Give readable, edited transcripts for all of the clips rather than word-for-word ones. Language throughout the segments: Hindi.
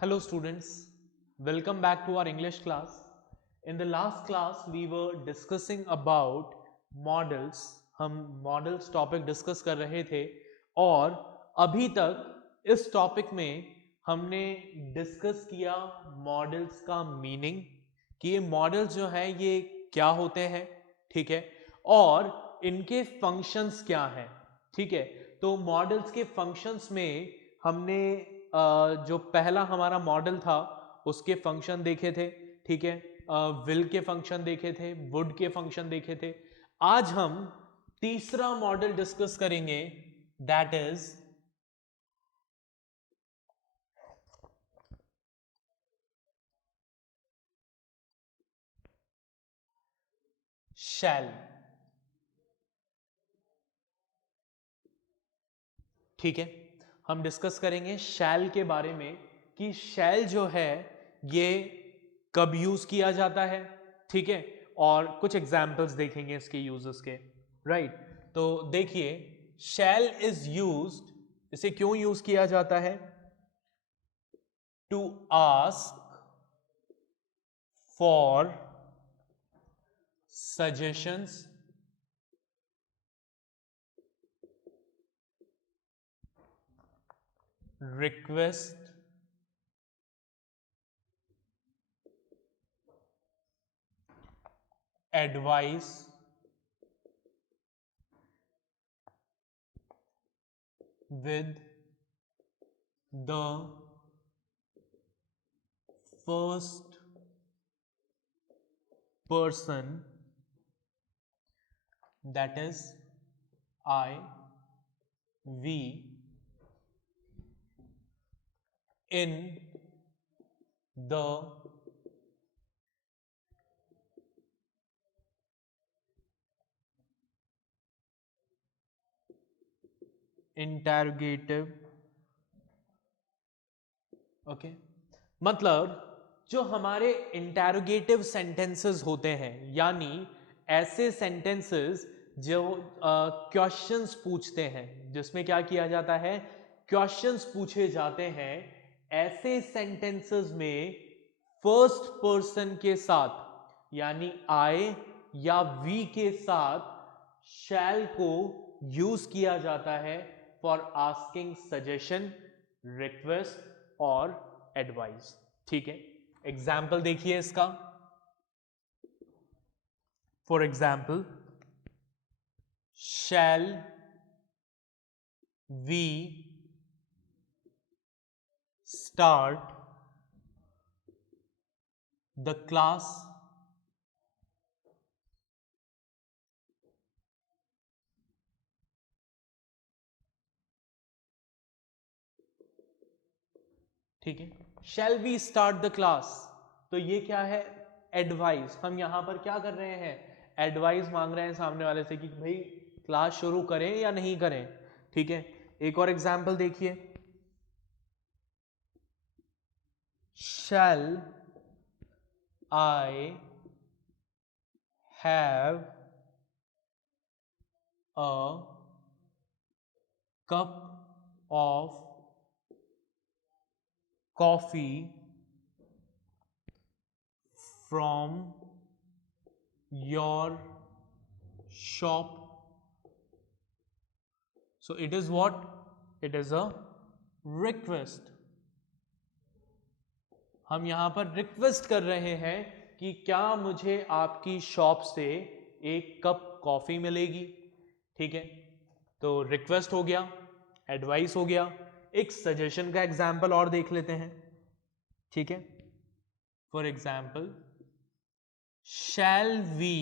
Hello students, welcome back to our English class. In the last class we were discussing about models. हम models topic discuss कर रहे थे और अभी तक इस topic में हमने discuss किया models का meaning कि ये models जो हैं ये क्या होते हैं, ठीक है, और इनके functions क्या हैं, ठीक है. तो models के functions में हमने जो पहला हमारा मॉडल था उसके फंक्शन देखे थे, ठीक है, विल के फंक्शन देखे थे, वुड के फंक्शन देखे थे. आज हम तीसरा मॉडल डिस्कस करेंगे, दैट इज शैल. ठीक है, हम डिस्कस करेंगे शैल के बारे में कि शैल जो है ये कब यूज किया जाता है, ठीक है, और कुछ एग्जाम्पल्स देखेंगे इसके यूजेस के, राइट. तो देखिए, शैल इज यूज्ड, इसे क्यों यूज किया जाता है? To ask for suggestions, request, advice, with the first person, that is I, we, in the interrogative. Okay, मतलब जो हमारे इंटेरोगेटिव सेंटेंसेस होते हैं, यानी ऐसे सेंटेंसेस जो क्वेश्चंस पूछते हैं, जिसमें क्या किया जाता है, क्वेश्चंस पूछे जाते हैं, ऐसे सेंटेंसेस में फर्स्ट पर्सन के साथ यानी आई या वी के साथ शैल को यूज किया जाता है फॉर आस्किंग सजेशन, रिक्वेस्ट और एडवाइस. ठीक है, एग्जाम्पल देखिए इसका. For example, shall we start the class ठीक है, shall we start the class. तो ये क्या है? एडवाइस. हम यहां पर क्या कर रहे हैं? एडवाइस मांग रहे हैं सामने वाले से कि भाई क्लास शुरू करें या नहीं करें. ठीक है, एक और एग्जाम्पल देखिए. Shall I have a cup of coffee from your shop. So it is what? It is a request. हम यहां पर रिक्वेस्ट कर रहे हैं कि क्या मुझे आपकी शॉप से एक कप कॉफी मिलेगी. ठीक है, तो रिक्वेस्ट हो गया, एडवाइस हो गया. एक सजेशन का एग्जाम्पल और देख लेते हैं. ठीक है, for example, shall we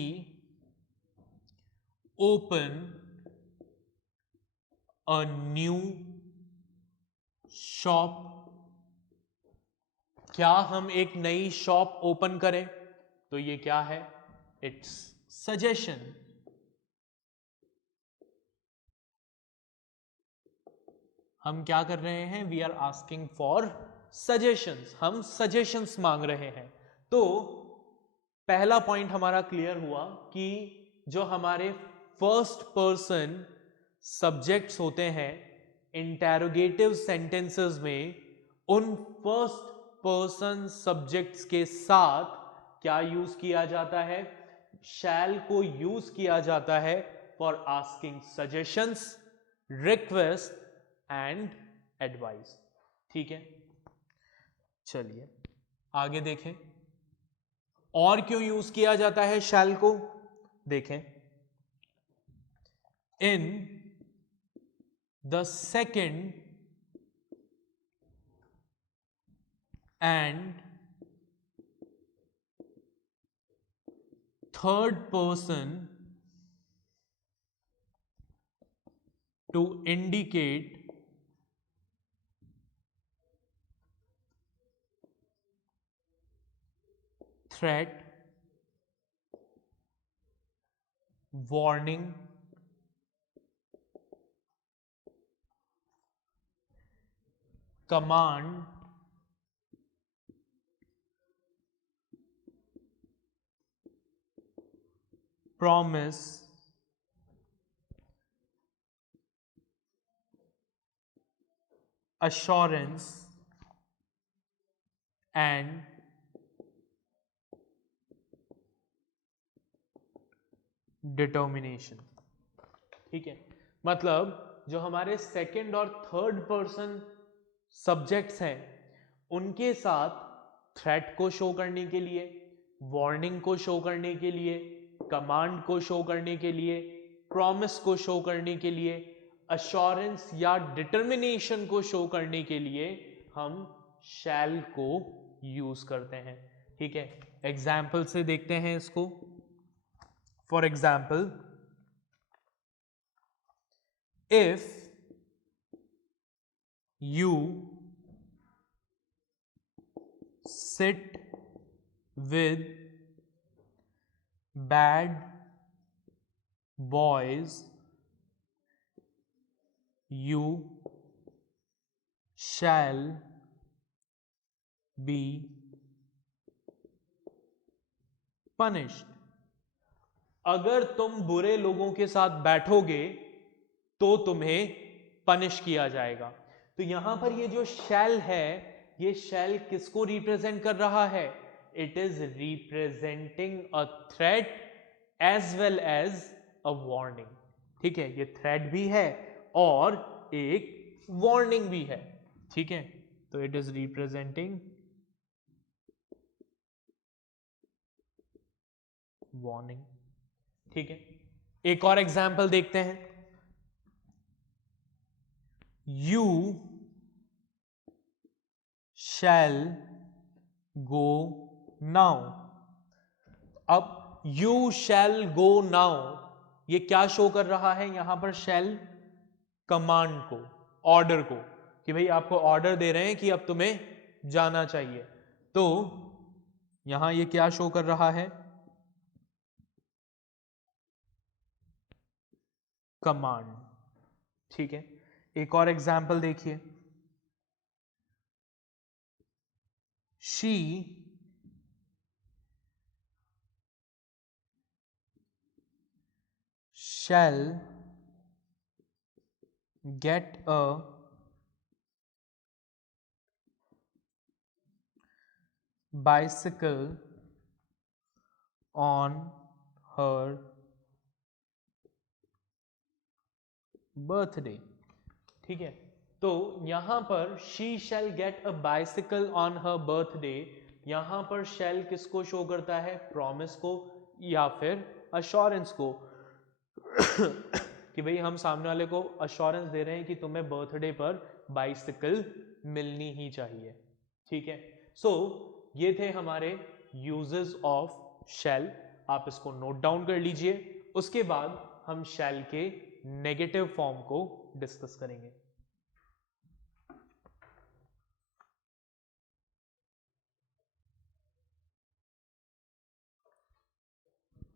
open a new shop? क्या हम एक नई शॉप ओपन करें? तो ये क्या है? It's suggestion. हम क्या कर रहे हैं? We are asking for suggestions. हम सजेशंस मांग रहे हैं. तो पहला पॉइंट हमारा क्लियर हुआ कि जो हमारे फर्स्ट पर्सन सब्जेक्ट्स होते हैं इंटेरोगेटिव सेंटेंसेस में, उन फर्स्ट पर्सन सब्जेक्ट्स के साथ क्या यूज किया जाता है? शैल को यूज किया जाता है for asking suggestions, request and advice. ठीक है, चलिए आगे देखें और क्यों यूज किया जाता है शैल को। देखें, in the second and third person to indicate threat, warning, command, promise, assurance and determination. ठीक है, मतलब जो हमारे सेकंड और थर्ड पर्सन सब्जेक्ट्स हैं उनके साथ थ्रेट को शो करने के लिए, वार्निंग को शो करने के लिए, कमांड को शो करने के लिए, प्रॉमिस को शो करने के लिए, अश्योरेंस या डिटर्मिनेशन को शो करने के लिए हम शैल को यूज करते हैं। ठीक है, एग्जाम्पल से देखते हैं इसको। For example, if you sit with bad boys, you shall be punished। अगर तुम बुरे लोगों के साथ बैठोगे तो तुम्हें पनिश किया जाएगा। तो यहां पर ये जो शैल है, ये शैल किसको रिप्रेजेंट कर रहा है? It is representing a threat as well as a warning. ठीक है, ये थ्रेट भी है और एक वार्निंग भी है। ठीक है, तो इट इज रिप्रेजेंटिंग वार्निंग। ठीक है, एक और एग्जाम्पल देखते हैं। You shall go now। अब you shall go now ये क्या शो कर रहा है? यहां पर shall कमांड को, ऑर्डर को, कि भाई आपको ऑर्डर दे रहे हैं कि अब तुम्हें जाना चाहिए। तो यहां ये क्या शो कर रहा है? कमांड। ठीक है, एक और एग्जाम्पल देखिए। She shall get a bicycle on her birthday। ठीक है, तो यहां पर she shall get a bicycle on her birthday, यहां पर shall किसको शो करता है? प्रॉमिस को या फिर अश्योरेंस को कि भाई हम सामने वाले को अश्योरेंस दे रहे हैं कि तुम्हें बर्थडे पर बाइसिकल मिलनी ही चाहिए। ठीक है, सो ये थे हमारे यूजेस ऑफ शैल। आप इसको नोट डाउन कर लीजिए, उसके बाद हम शैल के नेगेटिव फॉर्म को डिस्कस करेंगे।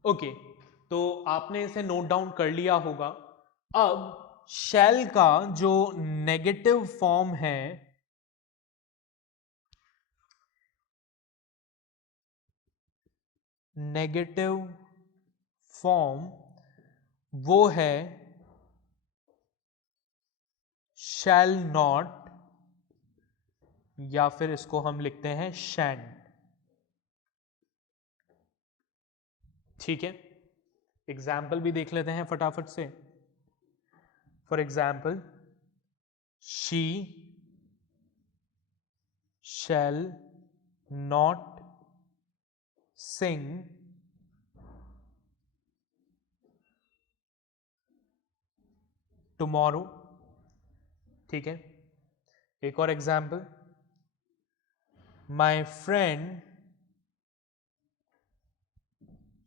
ओके, तो आपने इसे नोट डाउन कर लिया होगा। अब शैल का जो नेगेटिव फॉर्म है, नेगेटिव फॉर्म वो है shall not या फिर इसको हम लिखते हैं शैंड। ठीक है, एग्जाम्पल भी देख लेते हैं फटाफट से। For example, she shall not sing tomorrow. ठीक है, एक और example, my friend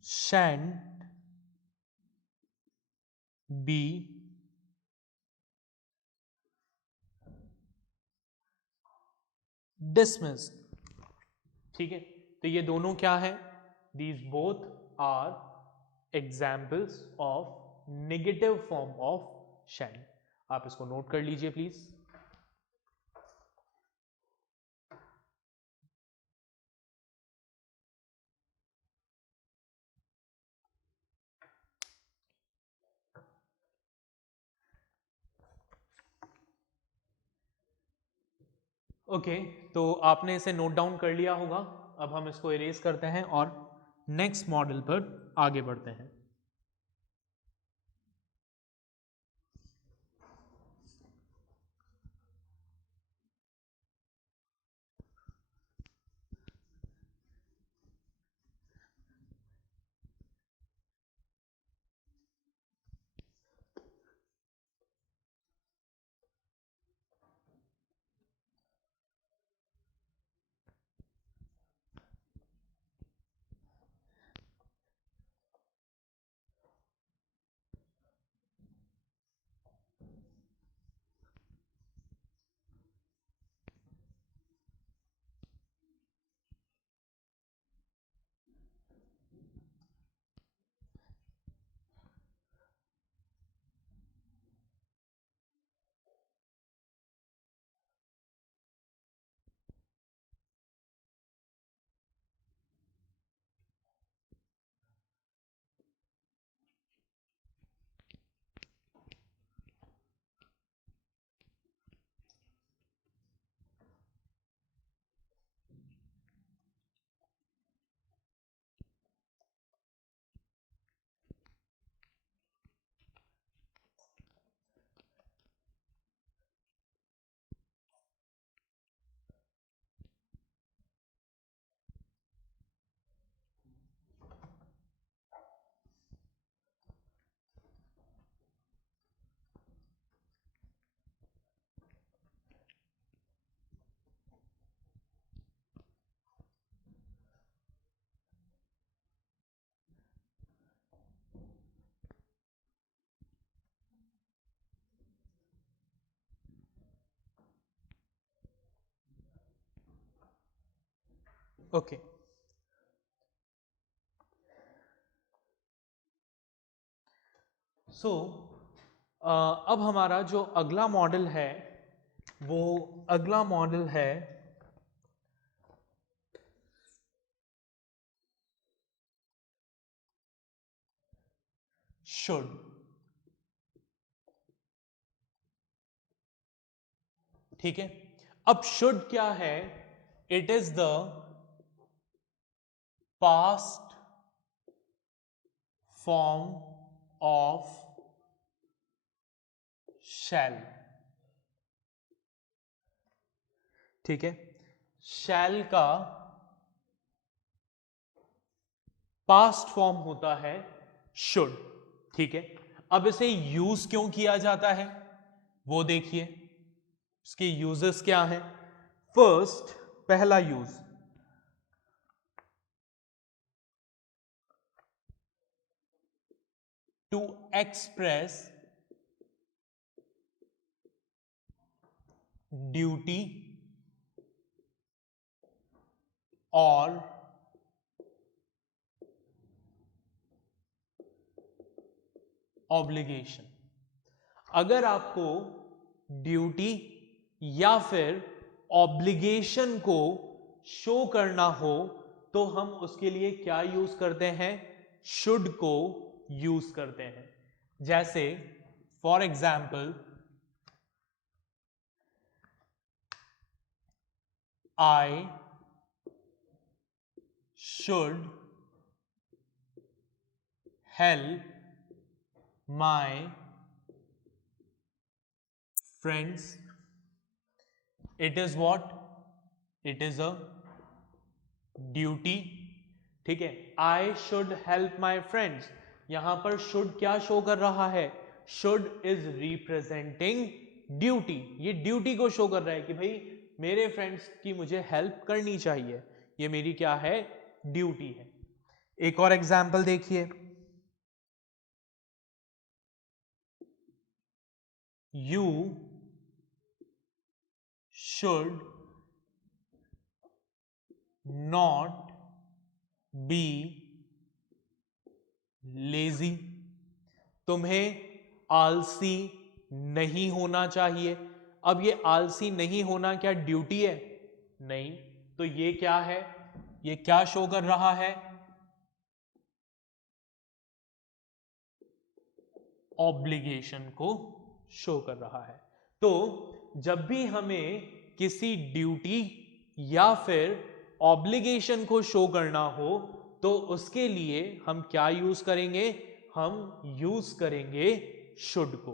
shan't be dismissed। ठीक है, तो ये दोनों क्या है? These both are examples of negative form of shan't। आप इसको नोट कर लीजिए प्लीज। ओके, तो आपने इसे नोट डाउन कर लिया होगा। अब हम इसको इरेज करते हैं और नेक्स्ट मॉडल पर आगे बढ़ते हैं। ओके, सो अब हमारा जो अगला मॉडल है वो अगला मॉडल है शुड। ठीक है, अब शुड क्या है? It is the past form of shall. ठीक है, शैल का पास्ट फॉर्म होता है शुड। ठीक है, अब इसे यूज क्यों किया जाता है वो देखिए, इसके यूजेस क्या हैं। फर्स्ट, पहला यूज, टू एक्सप्रेस ड्यूटी और ऑब्लिगेशन। अगर आपको ड्यूटी या फिर ऑब्लिगेशन को शो करना हो तो हम उसके लिए क्या यूज करते हैं? शुड को यूज करते हैं। जैसे for example, I should help my friends. It is what? It is a duty. ठीक है, I should help my friends. यहां पर शुड क्या शो कर रहा है? Should is representing duty. ये ड्यूटी को शो कर रहा है कि भाई मेरे फ्रेंड्स की मुझे हेल्प करनी चाहिए. ये मेरी क्या है? ड्यूटी है. एक और एग्जाम्पल देखिए. You should not be lazy. तुम्हें आलसी नहीं होना चाहिए. अब ये आलसी नहीं होना क्या ड्यूटी है? नहीं. तो ये क्या है? ये क्या शो कर रहा है? ऑब्लिगेशन को शो कर रहा है. तो जब भी हमें किसी ड्यूटी या फिर ऑब्लिगेशन को शो करना हो तो उसके लिए हम क्या यूज करेंगे? हम यूज करेंगे शुड को.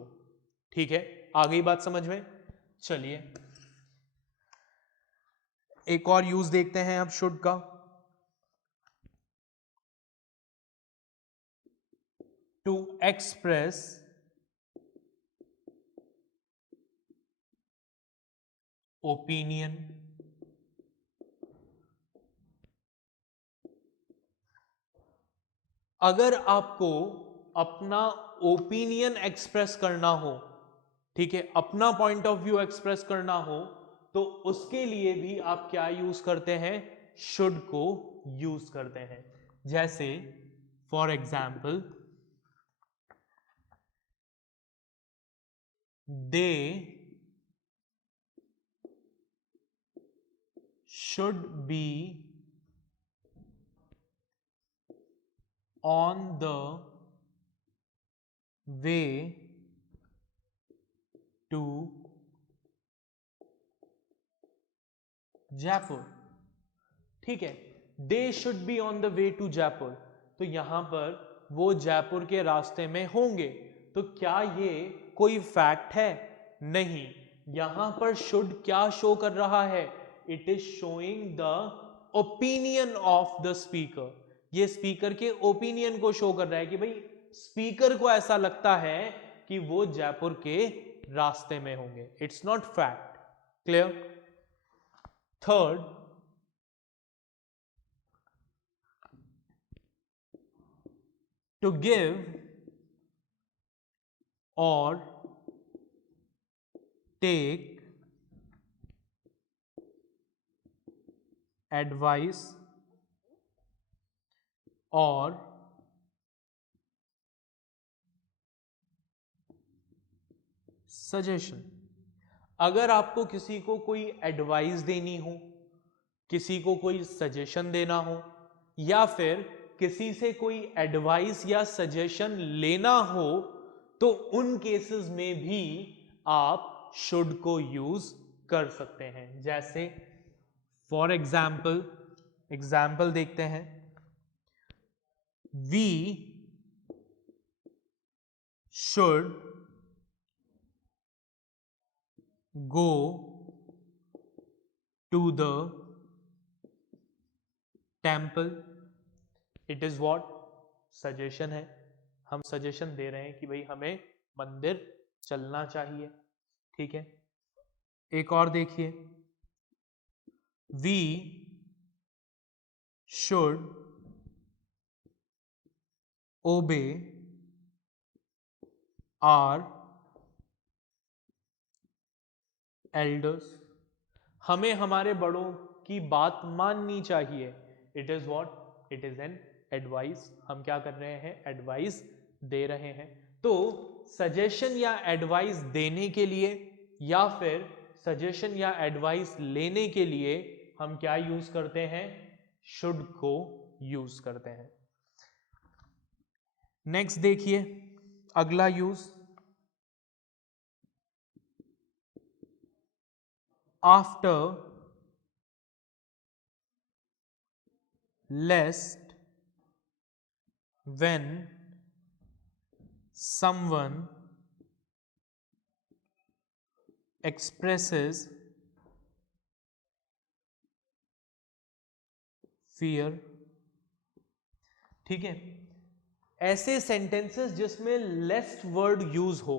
ठीक है, आ गई बात समझ में? चलिए एक और यूज देखते हैं अब शुड का. To express opinion. अगर आपको अपना ओपिनियन एक्सप्रेस करना हो, ठीक है, अपना पॉइंट ऑफ व्यू एक्सप्रेस करना हो, तो उसके लिए भी आप क्या यूज करते हैं? शुड को यूज करते हैं. जैसे for example, they should be on the way to Jaipur. ठीक है, they should be on the way to Jaipur. तो यहां पर वो जयपुर के रास्ते में होंगे. तो क्या ये कोई फैक्ट है? नहीं. यहां पर शुड क्या शो कर रहा है? It is showing the opinion of the speaker. ये स्पीकर के ओपिनियन को शो कर रहा है कि भाई स्पीकर को ऐसा लगता है कि वो जयपुर के रास्ते में होंगे. It's not fact. Clear? Third, to give or take advice or suggestion. अगर आपको किसी को कोई एडवाइस देनी हो, किसी को कोई सजेशन देना हो, या फिर किसी से कोई एडवाइस या सजेशन लेना हो, तो उन केसेस में भी आप शुड को यूज कर सकते हैं. जैसे फॉर एग्जाम्पल देखते हैं. We should go to the temple. It is what? Suggestion है. हम सजेशन दे रहे हैं कि भाई हमें मंदिर चलना चाहिए. ठीक है, एक और देखिए. We should obey our elders. हमें हमारे बड़ों की बात माननी चाहिए. It is what? It is an advice. हम क्या कर रहे हैं? एडवाइस दे रहे हैं. तो सजेशन या एडवाइस देने के लिए या फिर सजेशन या एडवाइस लेने के लिए हम क्या यूज करते हैं? शुड को यूज करते हैं. नेक्स्ट देखिए अगला use. After lest when someone expresses fear। ठीक है, ऐसे सेंटेंसेस जिसमें लेस्ट वर्ड यूज हो,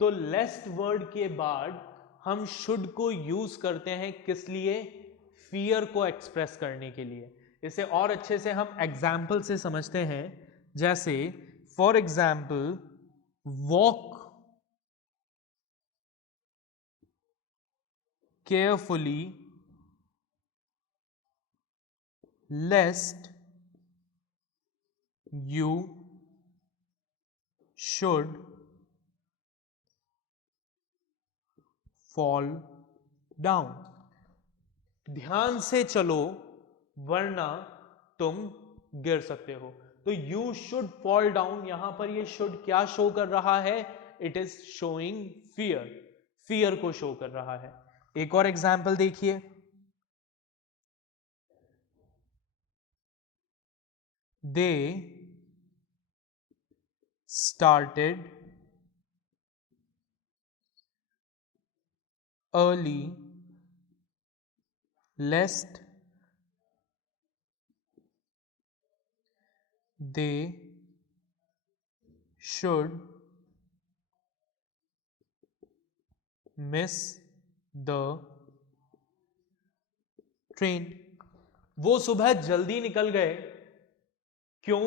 तो लेस्ट वर्ड के बाद हम शुड को यूज करते हैं किस लिए? फियर को एक्सप्रेस करने के लिए। इसे और अच्छे से हम एग्जाम्पल से समझते हैं, जैसे for example walk carefully lest you should fall down। ध्यान से चलो वरना तुम गिर सकते हो। तो you should fall down, यहां पर ये should क्या शो कर रहा है? It is showing fear, fear को शो कर रहा है। एक और एग्जाम्पल देखिए, they started early lest they should miss the train। वो सुबह जल्दी निकल गए, क्यों?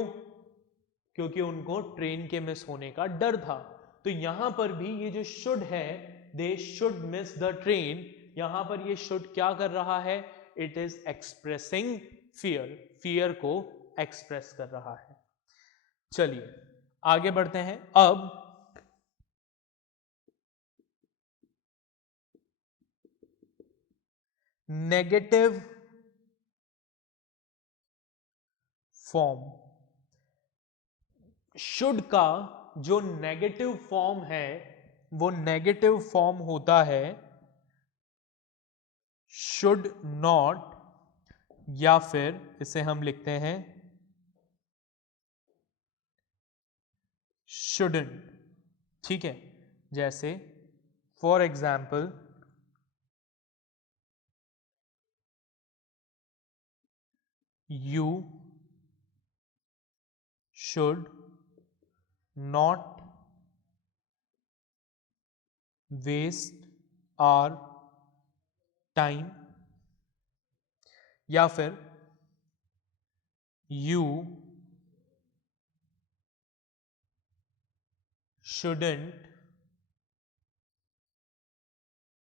क्योंकि उनको ट्रेन के मिस होने का डर था। तो यहां पर भी ये जो शुड है, they should miss the train, यहां पर ये शुड क्या कर रहा है? It is expressing fear, fear को एक्सप्रेस कर रहा है। चलिए आगे बढ़ते हैं। अब नेगेटिव फॉर्म, शुड का जो नेगेटिव फॉर्म है वो नेगेटिव फॉर्म होता है शुड नॉट, या फिर इसे हम लिखते हैं शुडंट। ठीक है, जैसे for example you should not waste our time, या फिर you shouldn't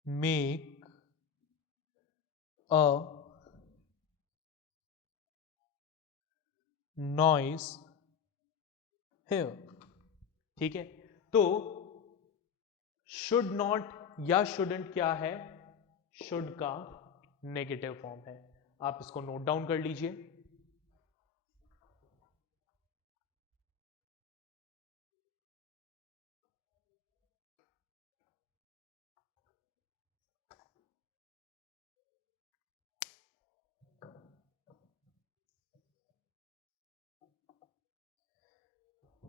make a noise here. ठीक है, तो शुड नॉट या शुडंट क्या है? शुड का नेगेटिव फॉर्म है। आप इसको नोट डाउन कर लीजिए।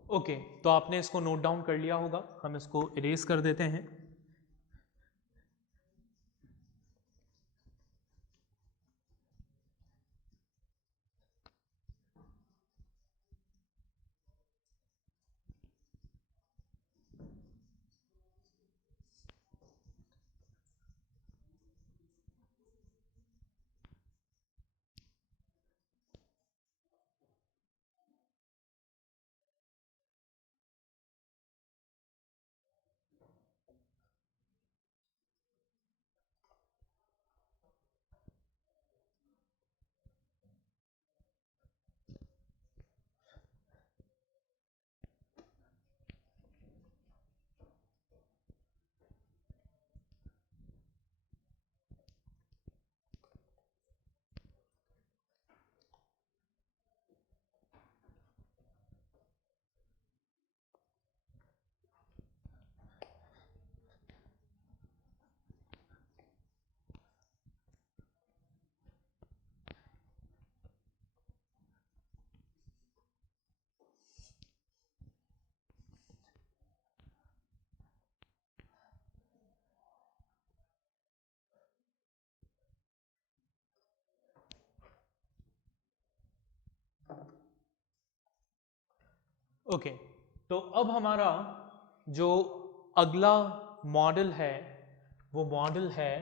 ओके, तो आपने इसको नोट डाउन कर लिया होगा, हम इसको इरेज कर देते हैं। ओके, तो अब हमारा जो अगला मॉडल है वो मॉडल है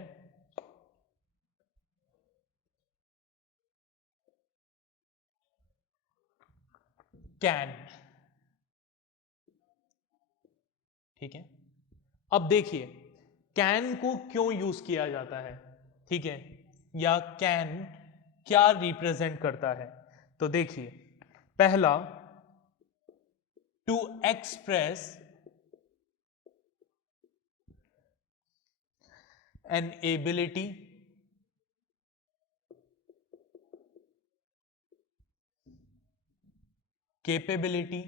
कैन। ठीक है, अब देखिए कैन को क्यों यूज किया जाता है, ठीक है, या कैन क्या रिप्रेजेंट करता है। तो देखिए, पहला, to express an ability, capability,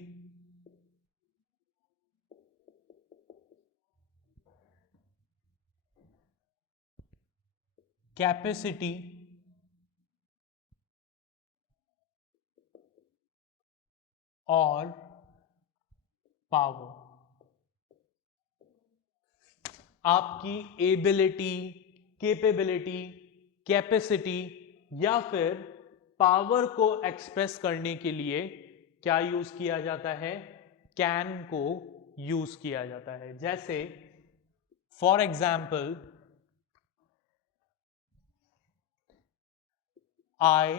capacity और पावर। आपकी एबिलिटी, कैपेबिलिटी, कैपेसिटी या फिर पावर को एक्सप्रेस करने के लिए क्या यूज किया जाता है, कैन को यूज किया जाता है। जैसे for example, I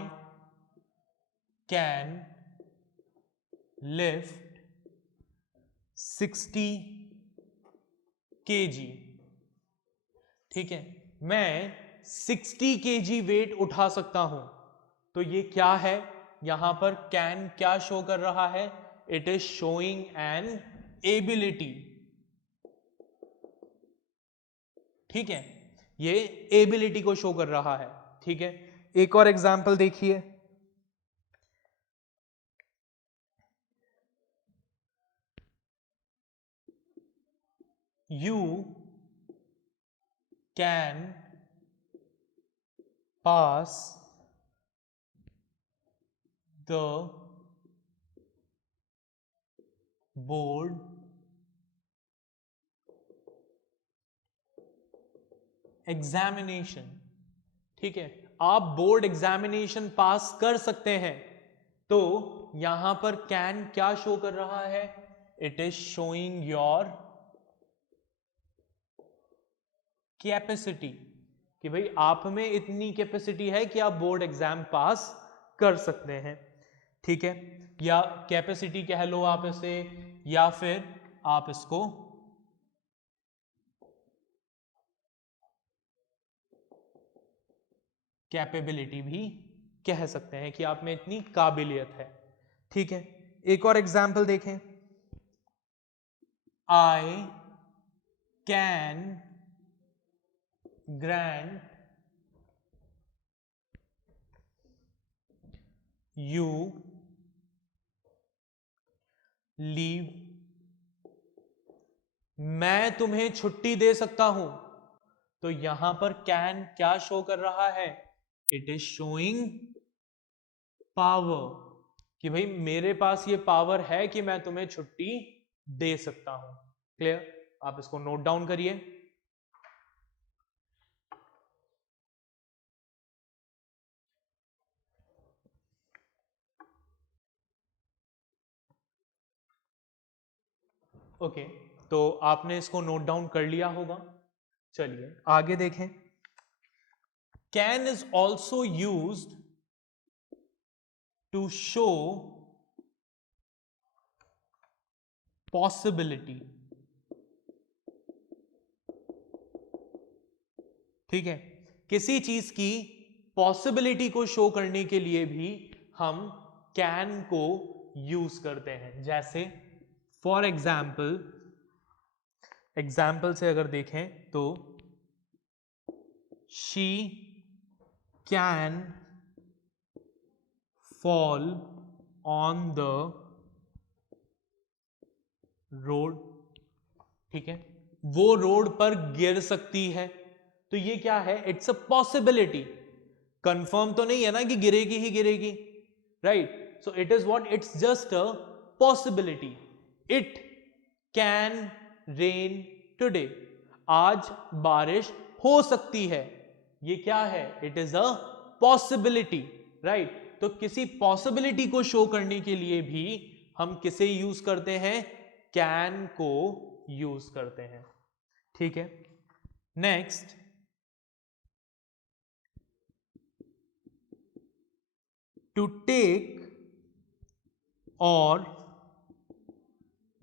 can lift 60 kg। ठीक है, मैं 60 kg वेट उठा सकता हूं। तो ये क्या है, यहां पर कैन क्या शो कर रहा है, it is showing an ability. ठीक है, ये एबिलिटी को शो कर रहा है। ठीक है, एक और एग्जांपल देखिए, you can pass the board examination. ठीक है, आप बोर्ड एग्जामिनेशन पास कर सकते हैं। तो यहां पर कैन क्या शो कर रहा है, it is showing your capacity, कि भाई आप में इतनी कैपेसिटी है कि आप बोर्ड एग्जाम पास कर सकते हैं। ठीक है, या कैपेसिटी कह लो आप इसे, या फिर आप इसको कैपेबिलिटी भी कह सकते हैं कि आप में इतनी काबिलियत है। ठीक है, एक और एग्जाम्पल देखें, I can grant you leave, मैं तुम्हें छुट्टी दे सकता हूं। तो यहां पर कैन क्या शो कर रहा है, इट इज शोइंग पावर, कि भाई मेरे पास ये पावर है कि मैं तुम्हें छुट्टी दे सकता हूं। क्लियर, आप इसको नोट डाउन करिए। ओके, तो आपने इसको नोट डाउन कर लिया होगा। चलिए आगे देखें, can is also used to show possibility. ठीक है, किसी चीज की पॉसिबिलिटी को शो करने के लिए भी हम कैन को यूज करते हैं। जैसे फॉर एग्जाम्पल, एग्जाम्पल से अगर देखें तो she can fall on the road. ठीक है, वो रोड पर गिर सकती है। तो ये क्या है, इट्स अ पॉसिबिलिटी, कंफर्म तो नहीं है ना कि गिरेगी ही गिरेगी, right. So it is what, it's just a possibility. It can rain today, आज बारिश हो सकती है। ये क्या है, it is a possibility, right. तो किसी पॉसिबिलिटी को शो करने के लिए भी हम किसे यूज करते हैं, कैन को यूज करते हैं। ठीक है, नेक्स्ट टू टेक और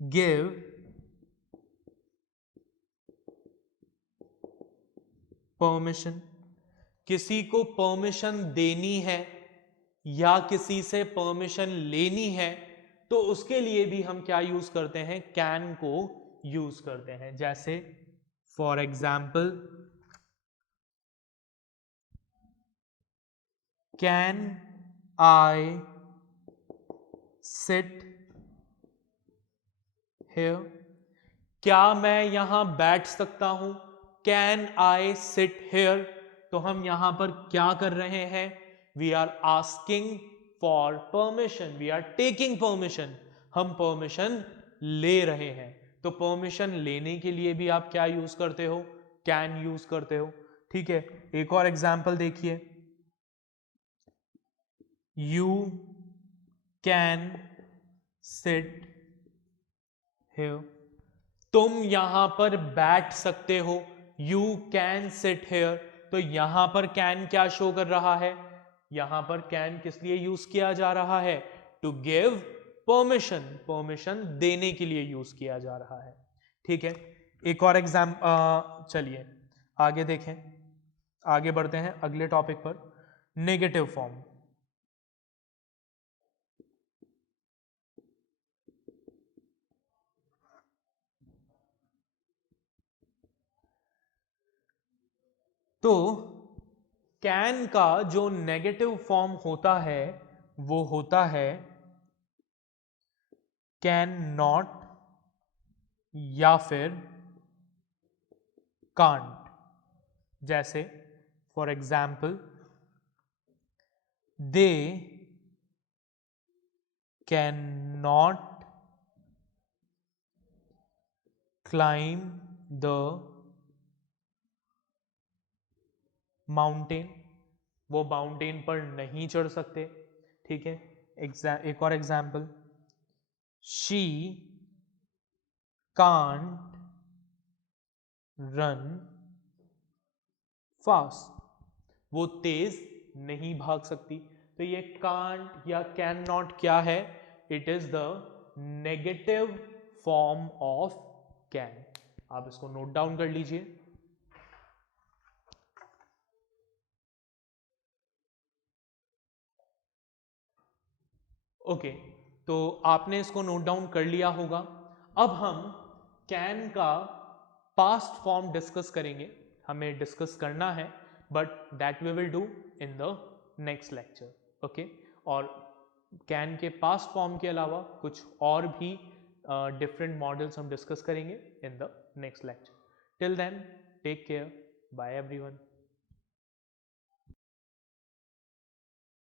गिव परमिशन, किसी को परमिशन देनी है या किसी से परमिशन लेनी है तो उसके लिए भी हम क्या यूज करते हैं, कैन को यूज करते हैं। जैसे for example, can I sit here, क्या मैं यहां बैठ सकता हूं, कैन आई सिट हियर। तो हम यहां पर क्या कर रहे हैं, we are asking for permission, we are taking permission, हम परमिशन ले रहे हैं। तो परमिशन लेने के लिए भी आप क्या यूज करते हो, कैन यूज करते हो। ठीक है, एक और एग्जाम्पल देखिए, यू कैन सिट हियर, तुम यहां पर बैठ सकते हो, यू कैन सिट हेयर। तो यहां पर कैन क्या शो कर रहा है, यहां पर कैन किस लिए यूज किया जा रहा है, टू गिव परमिशन, परमिशन देने के लिए यूज किया जा रहा है। ठीक है, एक और चलिए आगे देखें, आगे बढ़ते हैं अगले टॉपिक पर, नेगेटिव फॉर्म। तो कैन का जो नेगेटिव फॉर्म होता है वो होता है कैन नॉट या फिर कांट। जैसे for example, they can not climb the mountain, वो माउंटेन पर नहीं चढ़ सकते। ठीक है, एक और example, she can't run fast, वो तेज नहीं भाग सकती। तो ये कांट या कैन नॉट क्या है, it is the negative form of can. आप इसको नोट डाउन कर लीजिए। ओके, तो आपने इसको नोट डाउन कर लिया होगा। अब हम कैन का पास्ट फॉर्म डिस्कस करेंगे, हमें डिस्कस करना है, but that we will do in the next lecture. Okay, और कैन के पास्ट फॉर्म के अलावा कुछ और भी डिफरेंट मॉडल्स हम डिस्कस करेंगे in the next lecture. Till then, take care, bye everyone.